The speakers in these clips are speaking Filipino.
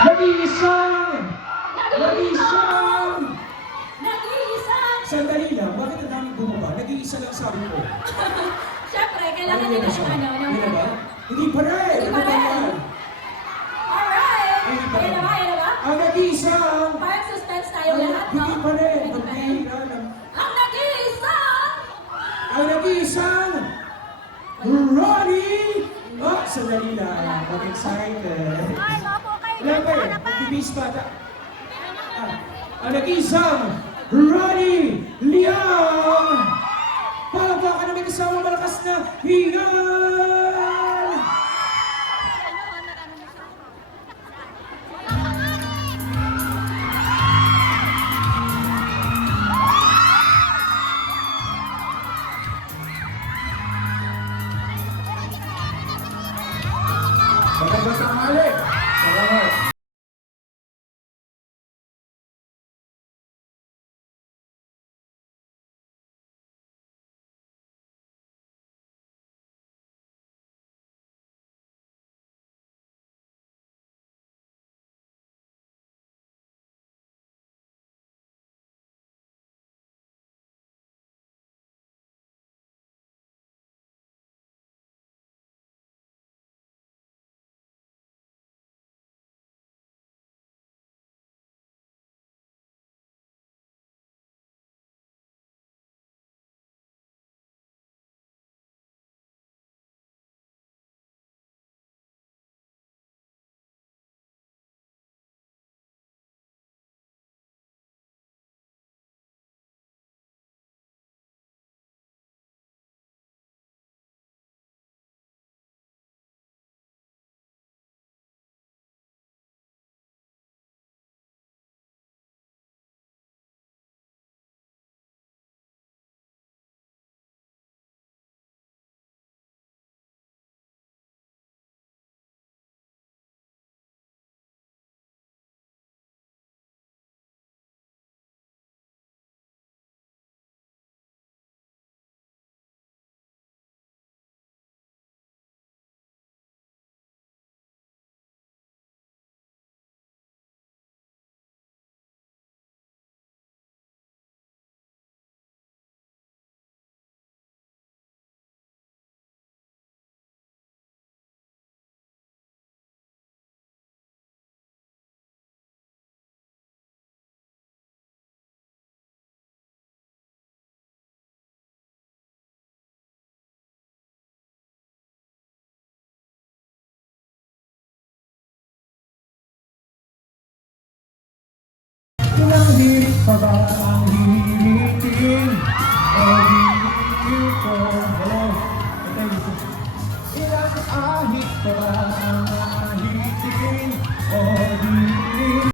Nag-iisang! Nag-iisang! Nag-iisang! Sandali lang, bakit ang daming bumaba? Nag-iisa lang sabi ko. Siyempre, kailangan Ano nila na siya? ng ano. Hindi na ba? Hindi pa rin! Hindi Ano pa ba rin. yan? Alright! Ay, hindi pa Ayan rin. na ba? Ayan na ba? Ang nag-iisang! Parang suspense tayo lahat, no? Hindi pa rin! Hindi pa rin. Magbihira lang. Ang nag-iisang! Ang nag-iisang! Ronnie! Oh, sandali lang. I'm excited. Ay, mapo kayo. Wala pa eh. Wala pa. Bibis pa. Ang nag-iisang Ronnie Liang! Palakpakan na may kasama malakas na hingal! Magandang tanghali! Salamat! Ilang hirit pa ba ang hihilitin? O hihilitin ko? Hello? Ilang ahit pa ba ang ahitin? O hihilitin?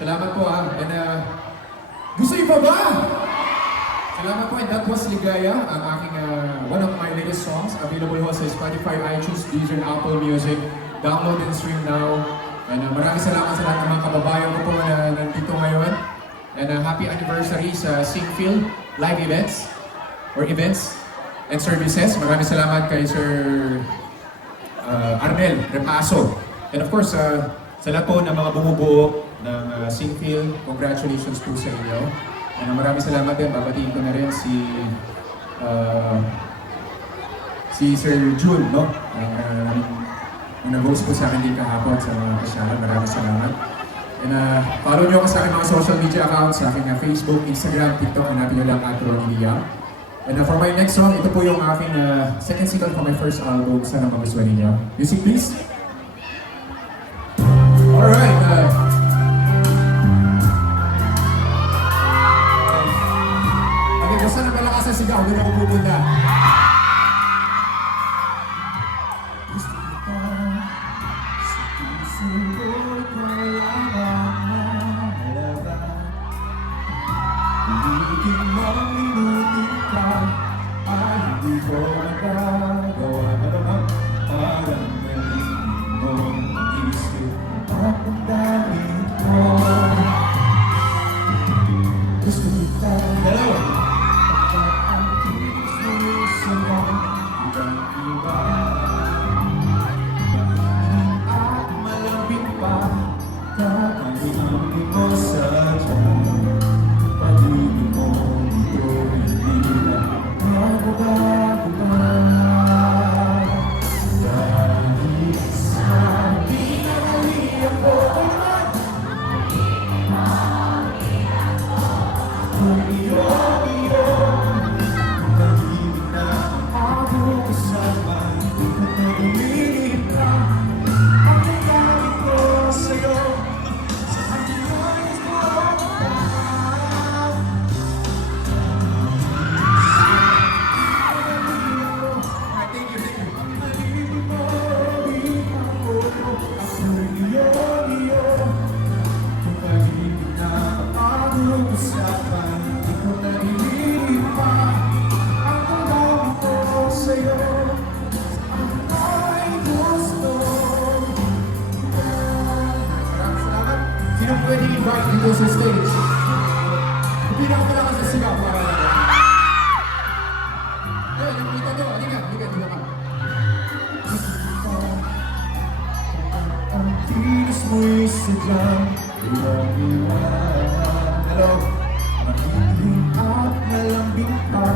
Salamat po And gusto niyo pa ba? Salamat po, and that was Ligaya, ang aking, one of my latest songs. Available ho sa Spotify, iTunes, Deezer, and Apple Music. Download and stream now. And maraming salamat sa lahat ng mga kababayan ko po na nandito ngayon. And happy anniversary sa Singfield live events and services. Maraming salamat kay Sir Arnel Repaso. And of course, sa lahat po ng mga bumubuo ng Singfield, congratulations po sa inyo. And maraming salamat din. Babatiin ko na rin si Sir June, no? Ang nag-host po sa akin din kahapon sa mga pasyalan. Maraming salamat. And follow nyo ako sa aking mga social media accounts, sa aking Facebook, Instagram, TikTok, hanapin nyo lang at Ronnie Liang. And for my next song, ito po yung aking second single for my first album. Sana magustuhan ninyo. Music please. Alright. Okay, basta na palakas ang sigaw, doon ako pupunta. Gusto kita sa puso ko'y kailangan mahalaga. Hindi mang minutin ka ay hindi ko magagawa na naman. Parang nalilin mong isip at ang damit mo. Gusto kita dalawa. Pwede invite dito sa stage. Hindi na ako malakas sa sigaw para lang. Ayun, nakikita nyo. Halika ka. Ang tinis mo'y sadyang iwan. Hello? Mahiling at malambing ka.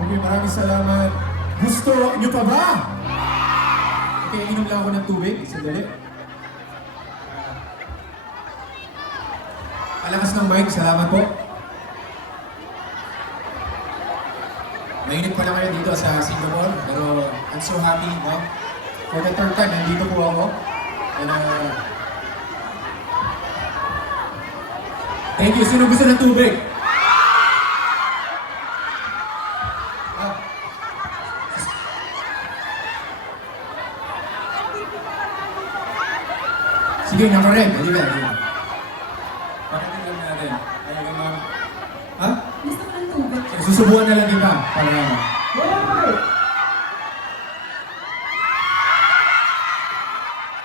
Okay, maraming salamat. Gusto nyo pa ba? Okay, inom lang ako ng tubig. Sandali. Palakas ng mic, salamat po. Mainit pa lang kayo dito sa Singapore, pero I'm so happy, no? For the third time, nandito po ako. And thank you. Sino gusto ng tubig? Sige, naka rin. Hindi ba? Pakitin lang natin. Ayaw ka ma'am. Ha? Gusto ko ng tubig. Susubukan na lang kita para Alright!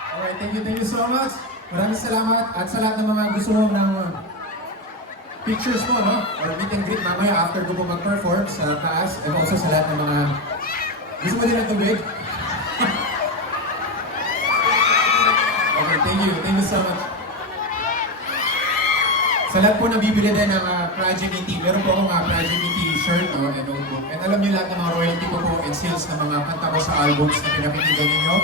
Alright, thank you so much. Maraming salamat at sa lahat ng mga gusto mo ng pictures mo, no? Or meet and greet mamaya after ko po mag-perform sa taas and also sa lahat ng mga gusto mo din ng tubig. Okay, thank you so much. Sa lahat po nabibili din ng Project ET, meron po akong Project ET shirt and notebook. And alam niyo lahat ng mga royalty ko po and sales ng mga kanta ko sa albums na pinapakinggan ninyo.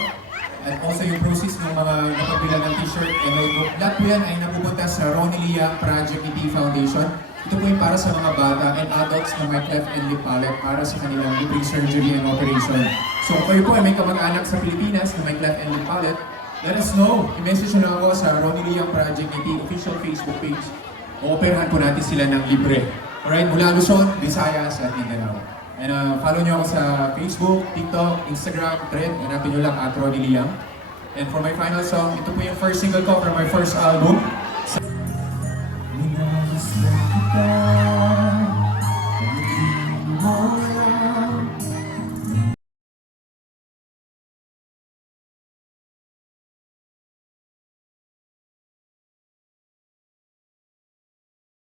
At also yung proceeds ng mga napagbilan ng t-shirt and notebook. Lahat po yan ay napupunta sa Ronnie Liang Project ET Foundation. Ito po yung para sa mga bata and adults na may cleft and lip palate para sa kanilang libreng surgery and operation. So kung kayo po ay may kamag-anak sa Pilipinas na may cleft and lip palate, let us know. I-message nyo lang ako sa Ronnie Liang Project ET official Facebook page. Ooperahan po natin sila ng libre. Alright, mula Luzon, Visayas at Mindanao. And follow nyo ako sa Facebook, TikTok, Instagram, Thread. Hanapin nyo lang at Ronnie Liang. And for my final song, ito po yung first single ko from my first album. Minahas na kita.